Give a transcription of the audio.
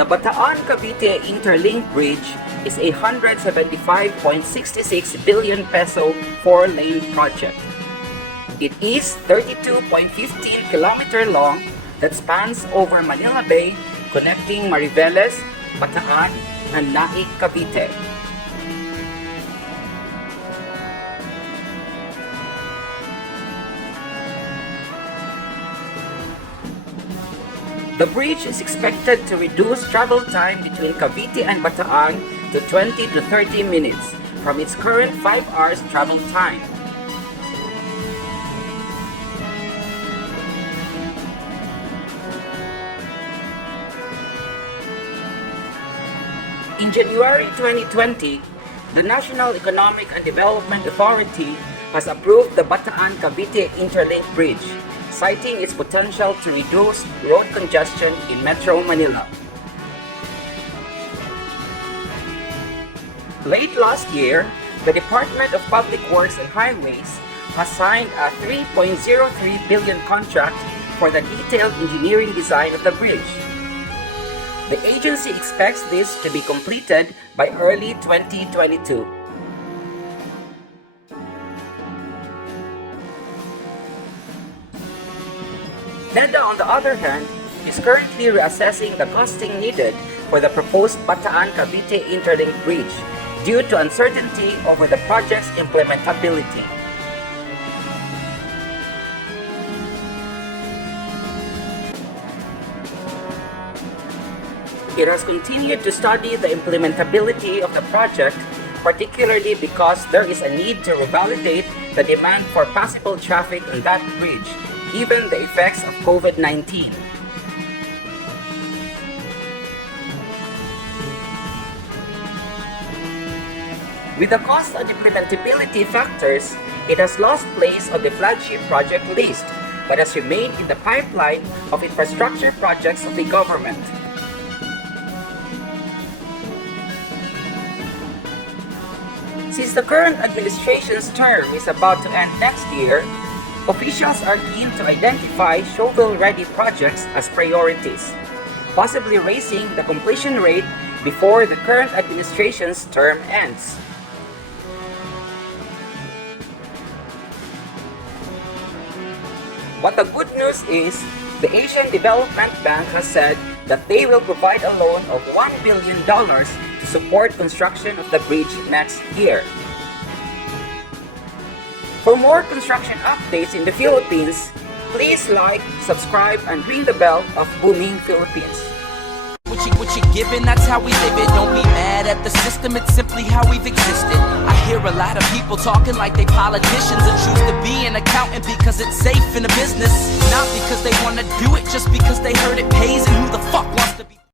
The Bataan-Cavite Interlink Bridge is a 175.66 billion peso 4-lane project. It is 32.15 kilometer long that spans over Manila Bay, connecting Mariveles, Bataan, and Naik, Cavite. The bridge is expected to reduce travel time between Cavite and Bataan to 20 to 30 minutes from its current 5 hours travel time. In January 2020, the National Economic and Development Authority has approved the Bataan-Cavite Interlink Bridge, citing its potential to reduce road congestion in Metro Manila. Late last year, the Department of Public Works and Highways has signed a 3.03 billion contract for the detailed engineering design of the bridge. The agency expects this to be completed by early 2022. NEDA, on the other hand, is currently reassessing the costing needed for the proposed Bataan-Cavite Interlink Bridge due to uncertainty over the project's implementability. It has continued to study the implementability of the project, particularly because there is a need to revalidate the demand for passable traffic on that bridge, given the effects of COVID-19. With the cost and implementability factors, it has lost place on the flagship project list, but has remained in the pipeline of infrastructure projects of the government. Since the current administration's term is about to end next year, officials are keen to identify shovel-ready projects as priorities, possibly raising the completion rate before the current administration's term ends. But the good news is, the Asian Development Bank has said that they will provide a loan of $1 billion to support construction of the bridge next year. For more construction updates in the Philippines, please like, subscribe, and ring the bell of Booming Philippines. What you giving, that's how we live it. Don't be mad at the system, it's simply how we've existed. I hear a lot of people talking like they politicians and choose to be an accountant because it's safe in the business. Not because they want to do it, just because they heard it pays, and who the fuck wants to be